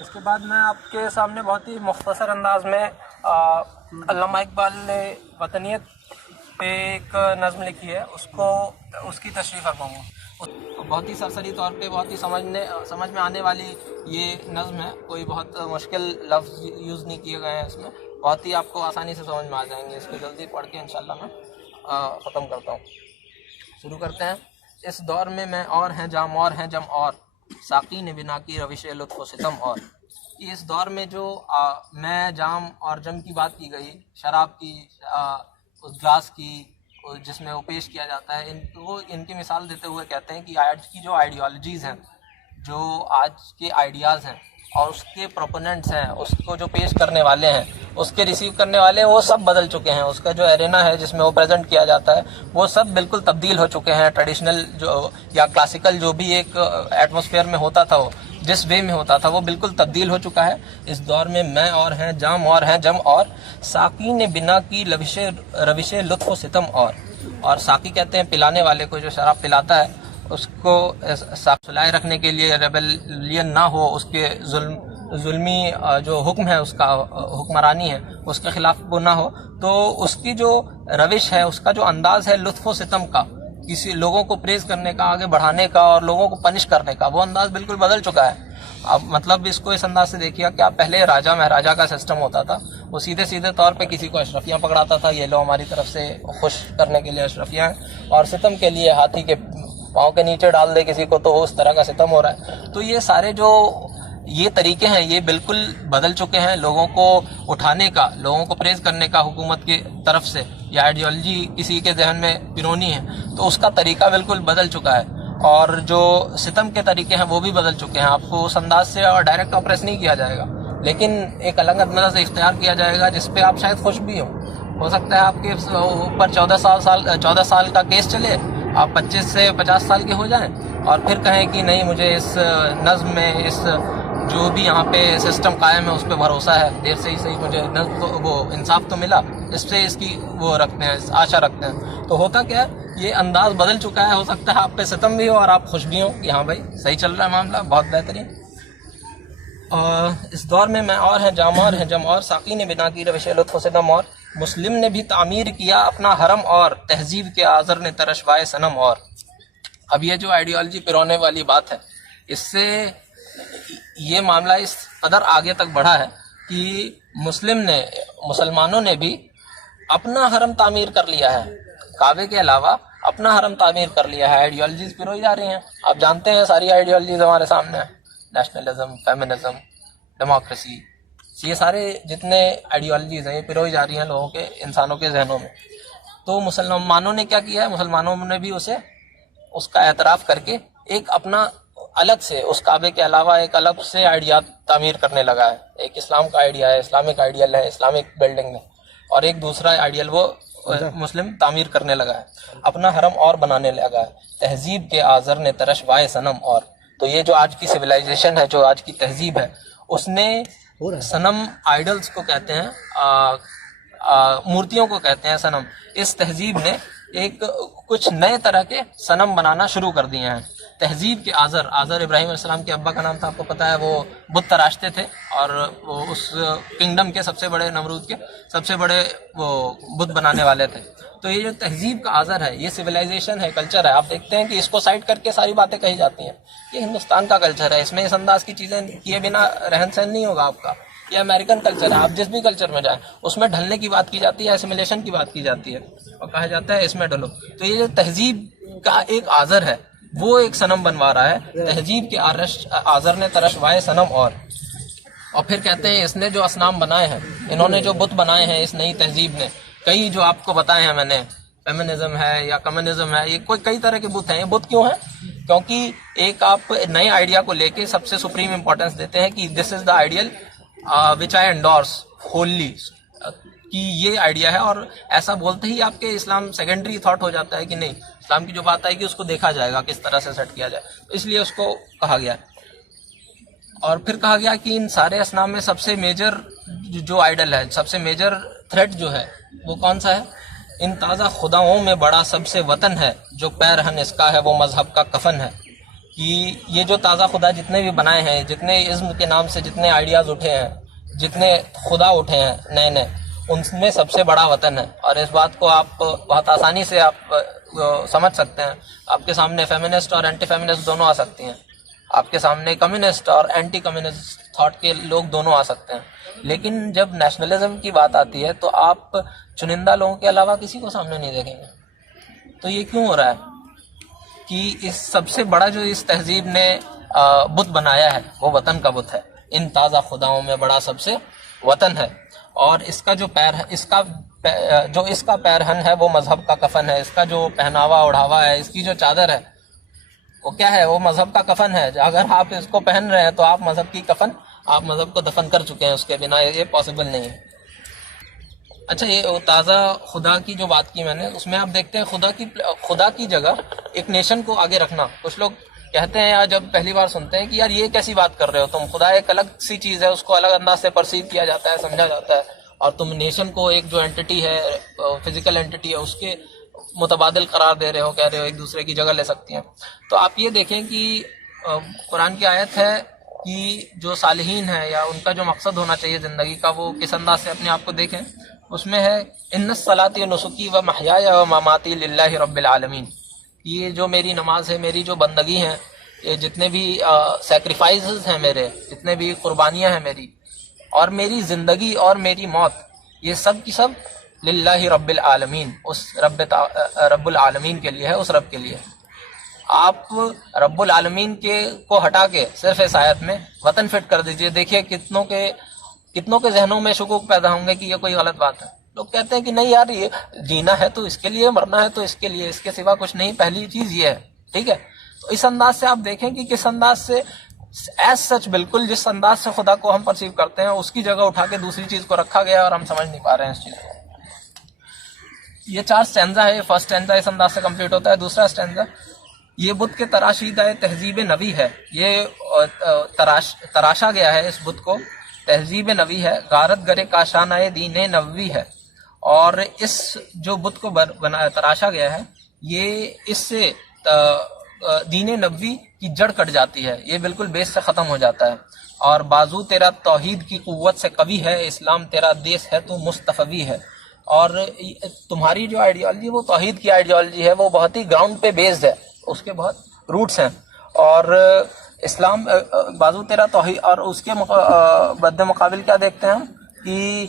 اس کے بعد میں آپ کے سامنے بہت ہی مختصر انداز میں علامہ اقبال نے وطنیت پہ ایک نظم لکھی ہے، اس کی تشریح فرماؤں گا۔ بہت ہی سرسری طور پہ بہت ہی سمجھ میں آنے والی یہ نظم ہے، کوئی بہت مشکل لفظ یوز نہیں کیے گئے ہیں اس میں، بہت ہی آپ کو آسانی سے سمجھ میں آ جائیں گے۔ اس کو جلدی پڑھ کے انشاءاللہ میں ختم کرتا ہوں۔ شروع کرتے ہیں۔ اس دور میں اور ہیں جام اور ہیں جم اور، ساقی نے بنا کی روش لطف و ستم اور۔ اس دور میں جو میں جام اور جم کی بات کی گئی، شراب کی، اس گلاس کی جس میں وہ پیش کیا جاتا ہے، ان کی مثال دیتے ہوئے کہتے ہیں کہ آج کی جو آئیڈیالوجیز ہیں، جو آج کے آئیڈیاز ہیں اور اس کے پروپوننٹس ہیں، اس کو جو پیش کرنے والے ہیں، اس کے ریسیو کرنے والے ہیں، وہ سب بدل چکے ہیں۔ اس کا جو ایرینا ہے جس میں وہ پریزنٹ کیا جاتا ہے، وہ سب بالکل تبدیل ہو چکے ہیں۔ ٹریڈیشنل جو یا کلاسیکل جو بھی ایک ایٹماسفیئر میں ہوتا تھا، وہ جس وے میں ہوتا تھا، وہ بالکل تبدیل ہو چکا ہے۔ اس دور میں اور ہیں جام اور ہیں جم اور، ساقی نے بنا کی روش لطف و ستم اور ساقی کہتے ہیں پلانے والے کو، جو شراب پلاتا ہے، اس کو صاف سلائے رکھنے کے لیے ریبیلین نہ ہو، اس کے ظلمی جو حکم ہے، اس کا حکمرانی ہے، اس کے خلاف وہ نہ ہو، تو اس کی جو روش ہے، اس کا جو انداز ہے لطف و ستم کا، کسی لوگوں کو پریز کرنے کا، آگے بڑھانے کا اور لوگوں کو پنش کرنے کا، وہ انداز بالکل بدل چکا ہے۔ اب مطلب اس کو اس انداز سے دیکھیے کہ آپ پہلے راجہ مہاراجہ کا سسٹم ہوتا تھا، وہ سیدھے طور پہ کسی کو اشرفیاں پکڑاتا تھا، یہ لو ہماری طرف سے خوش کرنے کے لیے اشرفیاں ہیں، اور ستم کے لیے ہاتھی کے پاؤں کے نیچے ڈال دے کسی کو، تو اس طرح کا ستم ہو رہا ہے۔ تو یہ سارے جو یہ طریقے ہیں، یہ بالکل بدل چکے ہیں۔ لوگوں کو اٹھانے کا، لوگوں کو پریز کرنے کا حکومت کی طرف سے، یا آئیڈیالوجی کسی کے ذہن میں پرونی ہے تو اس کا طریقہ بالکل بدل چکا ہے، اور جو ستم کے طریقے ہیں وہ بھی بدل چکے ہیں۔ آپ کو اس انداز سے اور ڈائریکٹ اپریس نہیں کیا جائے گا، لیکن ایک الگ انداز اختیار کیا جائے گا جس پہ آپ شاید خوش بھی ہو سکتا ہے آپ کے اوپر 14 سال کا کیس چلے، آپ 25 سے 50 سال کے ہو جائیں، اور پھر کہیں کہ نہیں، مجھے اس نظم میں، اس جو بھی یہاں پہ سسٹم قائم ہے اس پہ بھروسہ ہے، دیر سے ہی صحیح مجھے وہ انصاف تو ملا، اس سے اس کی وہ رکھتے ہیں، آشا رکھتے ہیں۔ تو ہوتا کیا ہے، یہ انداز بدل چکا ہے۔ ہو سکتا ہے آپ پہ ستم بھی ہو اور آپ خوش بھی ہوں کہ ہاں بھائی صحیح چل رہا ہے معاملہ، بہت بہترین۔ اور اس دور میں اور ہیں جام اور ہیں جم اور، ساقی نے بنا کی روش لطف و ستم اور، مسلم نے بھی تعمیر کیا اپنا حرم اور، تہذیب کے آذر نے ترشوائے صنم اور۔ اب یہ جو آئیڈیالوجی پرونے والی بات ہے، اس سے یہ معاملہ اس قدر آگے تک بڑھا ہے کہ مسلمانوں نے بھی اپنا حرم تعمیر کر لیا ہے، کعبے کے علاوہ اپنا حرم تعمیر کر لیا ہے۔ آئیڈیالوجیز پروئی جا رہی ہیں، آپ جانتے ہیں ساری آئیڈیالوجیز ہمارے سامنے ہیں، نیشنلزم، فیمنزم، ڈیموکریسی، یہ سارے جتنے آئیڈیالوجیز ہیں یہ پروئی جا رہی ہیں لوگوں کے، انسانوں کے ذہنوں میں۔ تو مسلمانوں نے کیا کیا ہے، مسلمانوں نے بھی اس کا اعتراف کر کے ایک اپنا الگ سے، اس کعبے کے علاوہ ایک الگ سے آئیڈیا تعمیر کرنے لگا ہے۔ ایک اسلام کا آئیڈیا ہے، اسلامک آئیڈیل ہے، اسلامک بلڈنگ میں، اور ایک دوسرا آئیڈیل وہ مسلم تعمیر کرنے لگا ہے، اپنا حرم اور بنانے لگا ہے۔ تہذیب کے آذر نے ترشوائے صنم اور، تو یہ جو آج کی سویلائزیشن ہے، جو آج کی تہذیب ہے، اس نے صنم، آئیڈلز کو کہتے ہیں، مورتیوں کو کہتے ہیں صنم، اس تہذیب نے کچھ نئے طرح کے صنم بنانا شروع کر دیے ہیں۔ تہذیب کے آذر ابراہیم علیہ السلام کے ابا کا نام تھا، آپ کو پتہ ہے، وہ بت تراشتے تھے، اور وہ اس کنگڈم کے سب سے بڑے، نمرود کے سب سے بڑے وہ بت بنانے والے تھے۔ تو یہ جو تہذیب کا آذر ہے، یہ سویلائزیشن ہے، کلچر ہے، آپ دیکھتے ہیں کہ اس کو سائڈ کر کے ساری باتیں کہی جاتی ہیں۔ یہ ہندوستان کا کلچر ہے، اس میں اس انداز کی چیزیں کیے بنا رہن سہن نہیں ہوگا آپ کا۔ یہ امریکن کلچر ہے، آپ جس بھی کلچر میں جائیں اس میں ڈھلنے کی بات کی جاتی ہے، اسیمیلیشن کی بات کی جاتی ہے، اور کہا جاتا ہے اس میں ڈھلو۔ تو یہ جو تہذیب کا ایک آذر ہے، وہ ایک صنم بنوا رہا ہے۔ تہذیب کے آذر نے ترشوائے صنم اور پھر کہتے ہیں اس نے جو اصنام بنائے ہیں، انہوں نے جو بت بنائے ہیں اس نئی تہذیب نے، کئی جو آپ کو بتائے ہیں میں نے، فیمنزم ہے یا کمیونزم ہے، یہ کئی طرح کے بت ہیں۔ یہ بت کیوں ہیں؟ کیونکہ ایک آپ نئے آئیڈیا کو لے کے سب سے سپریم امپورٹنس دیتے ہیں کہ دس از the ideal which I indoors ہوللی، کہ یہ آئیڈیا ہے، اور ایسا بولتے ہی آپ کے اسلام سیکنڈری تھاٹ ہو جاتا ہے کہ نہیں، اسلام کی جو بات آئے گی اس کو دیکھا جائے گا کس طرح سے سیٹ کیا جائے، اس لیے اس کو کہا گیا۔ اور پھر کہا گیا کہ ان سارے اصنام میں سب سے میجر جو آئیڈل ہے، سب سے میجر تھریٹ جو ہے وہ کون سا ہے؟ ان تازہ خداؤں میں بڑا سب سے وطن ہے، جو پیرہن اس کا ہے وہ مذہب کا کفن ہے۔ کہ یہ جو تازہ خدا جتنے بھی بنائے ہیں، جتنے عزم کے نام سے جتنے آئیڈیاز اٹھے ہیں، جتنے خدا اٹھے ہیں نئے نئے، ان میں سب سے بڑا وطن ہے. اور اس بات کو آپ بہت آسانی سے آپ سمجھ سکتے ہیں. آپ کے سامنے فیمنسٹ اور اینٹی فیمنسٹ دونوں آ سکتی ہیں، آپ کے سامنے کمیونسٹ اور اینٹی کمیونسٹ تھاٹ کے لوگ دونوں آ سکتے ہیں. لیکن جب نیشنلزم کی بات آتی ہے تو آپ چنندہ لوگوں کے علاوہ کسی کو سامنے نہیں دیکھیں گے. تو یہ کیوں ہو رہا ہے کہ اس سب سے بڑا جو اس تہذیب نے بت بنایا ہے وہ وطن کا بت ہے. ان تازہ خداؤں میں بڑا سب سے وطن ہے. اور اس کا جو اس کا پیرہن ہے وہ مذہب کا کفن ہے. اس کا جو پہناوا اوڑھاوا ہے، اس کی جو چادر ہے وہ کیا ہے؟ وہ مذہب کا کفن ہے. اگر آپ اس کو پہن رہے ہیں تو آپ مذہب کی کفن، آپ مذہب کو دفن کر چکے ہیں. اس کے بنا یہ پاسبل نہیں ہے. اچھا، یہ تازہ خدا کی جو بات کی میں نے، اس میں آپ دیکھتے ہیں خدا کی جگہ ایک نیشن کو آگے رکھنا. کچھ لوگ کہتے ہیں، یا جب پہلی بار سنتے ہیں کہ یار یہ کیسی بات کر رہے ہو تم، خدا ایک الگ سی چیز ہے، اس کو الگ انداز سے پرسیو کیا جاتا ہے، سمجھا جاتا ہے، اور تم نیشن کو ایک جو اینٹی ہے، فزیکل اینٹی ہے، اس کے متبادل قرار دے رہے ہو، کہہ رہے ہو ایک دوسرے کی جگہ لے سکتی ہیں. تو آپ یہ دیکھیں کہ قرآن کی آیت ہے کہ جو صالحین ہیں یا ان کا جو مقصد ہونا چاہیے زندگی کا، وہ کس انداز سے اپنے آپ کو دیکھیں. اس میں ہے ان الصلاۃ ونسکی ومحیای ومماتی للہ رب العالمین. یہ جو میری نماز ہے، میری جو بندگی ہیں، یہ جتنے بھی سیکریفائسز ہیں میرے، جتنے بھی قربانیاں ہیں میری، اور میری زندگی اور میری موت، یہ سب کی سب للہ رب العالمین، اس رب العالمین کے لیے ہے، اس رب کے لیے. آپ رب العالمین کو ہٹا کے صرف اس آیت میں وطن فٹ کر دیجئے. دیکھیے کتنوں کے ذہنوں میں شکوک پیدا ہوں گے کہ یہ کوئی غلط بات ہے. لوگ کہتے ہیں کہ نہیں یار، یہ جینا ہے تو اس کے لیے، مرنا ہے تو اس کے لیے، اس کے سوا کچھ نہیں. پہلی چیز یہ ہے، ٹھیک ہے. تو اس انداز سے آپ دیکھیں کہ کس انداز سے ایز سچ، بالکل جس انداز سے خدا کو ہم پرسیو کرتے ہیں، اس کی جگہ اٹھا کے دوسری چیز کو رکھا گیا اور ہم سمجھ نہیں پا رہے ہیں اس چیز کو. یہ 4 سٹینزا ہے. فرسٹ سٹینزا اس انداز سے کمپلیٹ ہوتا ہے. دوسرا سٹینزا، یہ بت کے تراشیدہ تہذیب نبی ہے. یہ تراشا گیا ہے اس بت کو، تہذیب نبی ہے. غارت گرے کاشانہ دین نبوی ہے. اور اس جو بت کو تراشا گیا ہے، یہ اس سے دین نبوی کی جڑ کٹ جاتی ہے. یہ بالکل بیس سے ختم ہو جاتا ہے. اور بازو تیرا توحید کی قوت سے قوی ہے، اسلام تیرا دیس ہے تو مصطفی ہے. اور تمہاری جو آئیڈیالوجی وہ توحید کی آئیڈیالوجی ہے، وہ بہت ہی گراؤنڈ پہ بیسڈ ہے، اس کے بہت روٹس ہیں. اور اسلام بازو تیرا توحید، اور اس کے بد مقابل کیا دیکھتے ہیں ہم کہ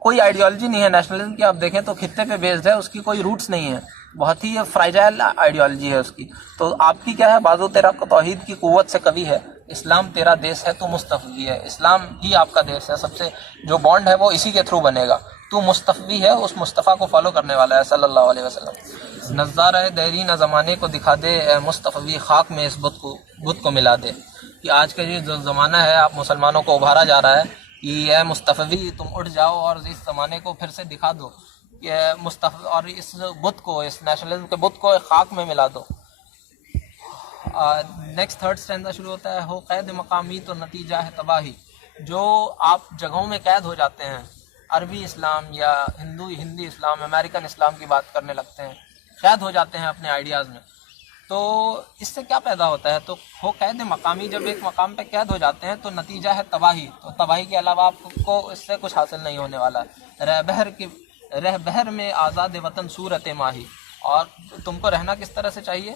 کوئی آئیڈیالوجی نہیں ہے نیشنلزم کی. آپ دیکھیں تو خطے پہ بیسڈ ہے، اس کی کوئی روٹس نہیں ہے، بہت ہی فراجائل آئیڈیالوجی ہے اس کی. تو آپ کی کیا ہے؟ بازو تیرا توحید کی قوت سے قوی ہے، اسلام تیرا دیس ہے تو مصطفی ہے. اسلام ہی آپ کا دیس ہے. سب سے جو بانڈ ہے وہ اسی کے تھرو بنے گا. تو مصطفی ہے، اس مصطفیٰ کو فالو کرنے والا ہے صلی اللہ علیہ وسلم. نظارہ دیرینہ زمانے کو دکھا دے اے مصطفی، خاک میں اس بت کو ملا دے. کہ آج کا یہ جو زمانہ ہے، آپ مسلمانوں کو ابھارا جا رہا ہے کہ اے مصطفی تم اٹھ جاؤ اور اس زمانے کو پھر سے دکھا دو کہ مصطفی، اور اس بت کو، اس نیشنلزم کے بت کو خاک میں ملا دو. نیکسٹ تھرڈ اسٹینزا شروع ہوتا ہے، ہو قید مقامی تو نتیجہ ہے تباہی. جو آپ جگہوں میں قید ہو جاتے ہیں، عربی اسلام یا ہندی اسلام، امریکن اسلام کی بات کرنے لگتے ہیں، قید ہو جاتے ہیں اپنے آئیڈیاز میں، تو اس سے کیا پیدا ہوتا ہے؟ تو ہو قید مقامی، جب ایک مقام پہ قید ہو جاتے ہیں تو نتیجہ ہے تباہی. تو تباہی کے علاوہ آپ کو اس سے کچھ حاصل نہیں ہونے والا. رہ بہر میں آزاد وطن صورت ماہی. اور تم کو رہنا کس طرح سے چاہیے؟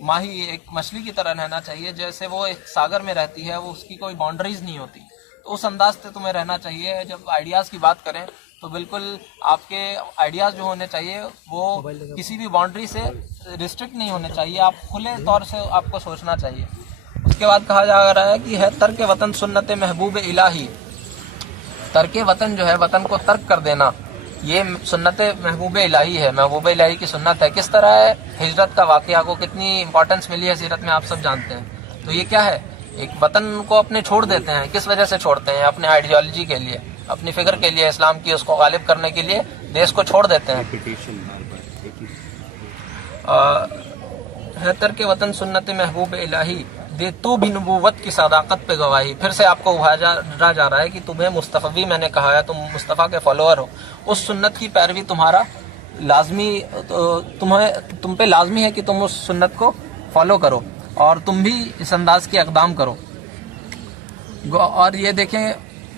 ماہی، ایک مچھلی کی طرح رہنا چاہیے. جیسے وہ ایک ساگر میں رہتی ہے، وہ اس کی کوئی باؤنڈریز نہیں ہوتی، تو اس انداز سے تمہیں رہنا چاہیے. جب آئیڈیاز کی بات کریں تو بالکل آپ کے آئیڈیاز جو ہونے چاہیے وہ کسی بھی باؤنڈری سے ریسٹرکٹ نہیں ہونے چاہیے. آپ کھلے طور سے آپ کو سوچنا چاہیے. اس کے بعد کہا جا رہا ہے کہ ہے ترک وطن سنت محبوب الہی. ترک وطن جو ہے، وطن کو ترک کر دینا، یہ سنت محبوب الہی ہے، محبوب الہی کی سنت ہے. کس طرح ہے؟ ہجرت کا واقعہ کو کتنی امپورٹنس ملی ہے سیرت میں، آپ سب جانتے ہیں. تو یہ کیا ہے؟ ایک وطن کو اپنے چھوڑ دیتے ہیں. کس وجہ سے چھوڑتے ہیں؟ اپنے آئیڈیالوجی کے لیے، اپنی فکر کے لیے، اسلام کی اس کو غالب کرنے کے لیے دیش کو چھوڑ دیتے ہیں. ہے ترک وطن سنت محبوب الہی، دے تو بھی نبوت کی صداقت پہ گواہی. پھر سے آپ کو ابھارا جا رہا ہے کہ تمہیں مصطفی، میں نے کہا ہے تم مصطفیٰ کے فالوور ہو، اس سنت کی پیروی تمہارا لازمی، تم پہ لازمی ہے کہ تم اس سنت کو فالو کرو. اور تم بھی اس انداز کے اقدام کرو. اور یہ دیکھیں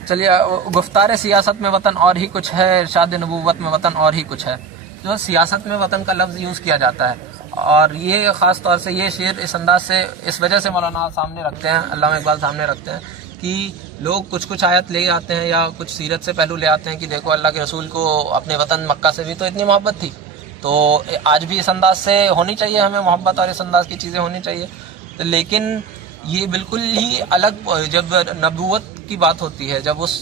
چلیے گفتار سیاست میں وطن اور ہی کچھ ہے، ارشاد نبوت میں وطن اور ہی کچھ ہے. جو سیاست میں وطن کا لفظ یوز کیا جاتا ہے، اور یہ خاص طور سے یہ شعر اس انداز سے اس وجہ سے مولانا سامنے رکھتے ہیں، علامہ اقبال سامنے رکھتے ہیں کہ لوگ کچھ آیت لے آتے ہیں یا کچھ سیرت سے پہلو لے آتے ہیں کہ دیکھو اللہ کے رسول کو اپنے وطن مکہ سے بھی تو اتنی محبت تھی، تو آج بھی اس انداز سے ہونی چاہیے ہمیں محبت، اور اس انداز کی چیزیں ہونی چاہیے. لیکن یہ بالکل ہی الگ، جب نبوت کی بات ہوتی ہے، جب اس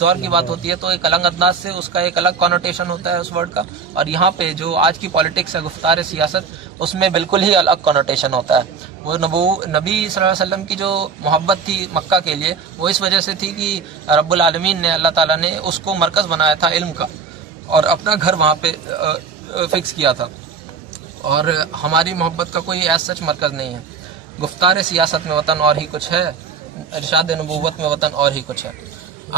دور کی بات ہوتی ہے تو ایک الگ انداز سے اس کا ایک الگ کانوٹیشن ہوتا ہے اس ورڈ کا، اور یہاں پہ جو آج کی پالیٹکس ہے گفتار سیاست، اس میں بالکل ہی الگ کانوٹیشن ہوتا ہے. وہ نبی صلی اللہ علیہ وسلم کی جو محبت تھی مکہ کے لیے، وہ اس وجہ سے تھی کہ رب العالمین نے، اللہ تعالیٰ نے اس کو مرکز بنایا تھا علم کا، اور اپنا گھر وہاں پہ فکس کیا تھا. اور ہماری محبت کا کوئی ایسا سچ مرکز نہیں ہے. گفتار سیاست میں وطن اور ہی کچھ ہے، ارشاد نبوت میں وطن اور ہی کچھ ہے.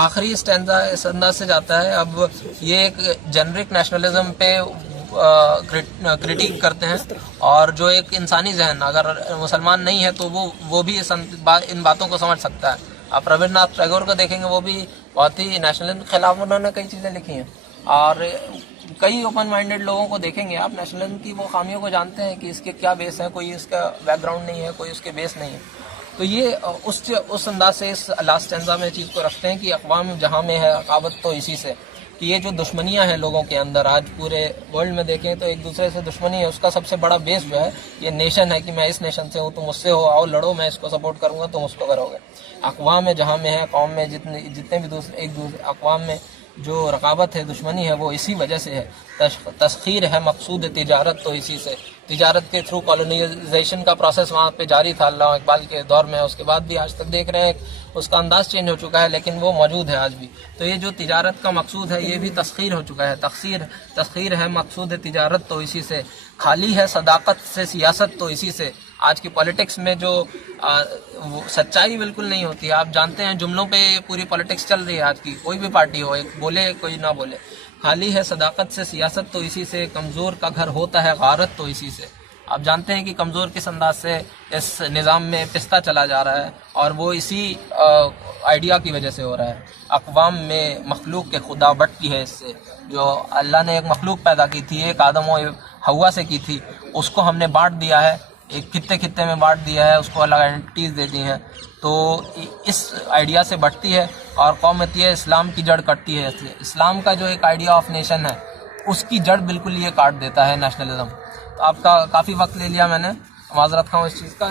آخری اسٹینزا اس انداز سے جاتا ہے. اب یہ ایک جنرک نیشنلزم پہ کرٹیک کرتے ہیں، اور جو ایک انسانی ذہن اگر مسلمان نہیں ہے تو وہ بھی ان باتوں کو سمجھ سکتا ہے. آپ رابندر ناتھ ٹیگور کو دیکھیں گے، وہ بھی بہت ہی نیشنلزم کے خلاف انہوں نے کئی چیزیں لکھی ہیں. اور کئی اوپن مائنڈیڈ لوگوں کو دیکھیں گے آپ، نیشنلزم کی وہ خامیوں کو جانتے ہیں کہ اس کے کیا بیس ہے، کوئی اس کا بیک گراؤنڈ نہیں ہے، کوئی اس کے بیس نہیں ہے. تو یہ اس انداز سے اس لاسٹ اسٹینزا میں چیز کو رکھتے ہیں کہ اقوام جہاں میں ہے رقابت تو اسی سے، کہ یہ جو دشمنیاں ہیں لوگوں کے اندر آج پورے ورلڈ میں دیکھیں تو ایک دوسرے سے دشمنی ہے، اس کا سب سے بڑا بیس جو ہے یہ نیشن ہے، کہ میں اس نیشن سے ہوں، تم مجھ سے ہو، آؤ لڑو، میں اس کو سپورٹ کروں گا، تم اس کو کرو گے. اقوام میں جہاں میں ہے، قوم میں جتنے بھی ایک دوسرے اقوام میں جو رقابت ہے، دشمنی ہے، وہ اسی وجہ سے ہے. تسخیر ہے مقصود تجارت تو اسی سے، تجارت کے تھرو کالونائزیشن کا پروسیس وہاں پہ جاری تھا علامہ اقبال کے دور میں، اس کے بعد بھی آج تک دیکھ رہے ہیں اس کا انداز چینج ہو چکا ہے، لیکن وہ موجود ہے آج بھی. تو یہ جو تجارت کا مقصود ہے یہ بھی تسخیر ہو چکا ہے. تسخیر ہے مقصود تجارت تو اسی سے، خالی ہے صداقت سے سیاست تو اسی سے. آج کی پالیٹکس میں جو سچائی بالکل نہیں ہوتی ہے. آپ جانتے ہیں جملوں پہ پوری پالیٹکس چل رہی ہے آج کی، کوئی بھی پارٹی ہو، ایک بولے کوئی نہ بولے. خالی ہے صداقت سے سیاست تو اسی سے، کمزور کا گھر ہوتا ہے غارت تو اسی سے. آپ جانتے ہیں کہ کمزور کس انداز سے اس نظام میں پستہ چلا جا رہا ہے، اور وہ اسی آئیڈیا کی وجہ سے ہو رہا ہے. اقوام میں مخلوق کے خدا بٹتی ہے اس سے. جو اللہ نے ایک مخلوق پیدا کی تھی، ایک آدم و حوا سے کی تھی، اس کو ہم نے بانٹ دیا ہے، ایک خطے میں بانٹ دیا ہے، اس کو الگ آئیڈینٹیز دے دی ہیں. تو اس آئیڈیا سے بٹتی ہے، اور قومتی اسلام کی جڑ کٹتی ہے. اسلام کا جو ایک آئیڈیا آف نیشن ہے، اس کی جڑ بالکل یہ کاٹ دیتا ہے نیشنلزم. تو آپ کا کافی وقت لے لیا میں نے، معذرت خواہ اس چیز کا.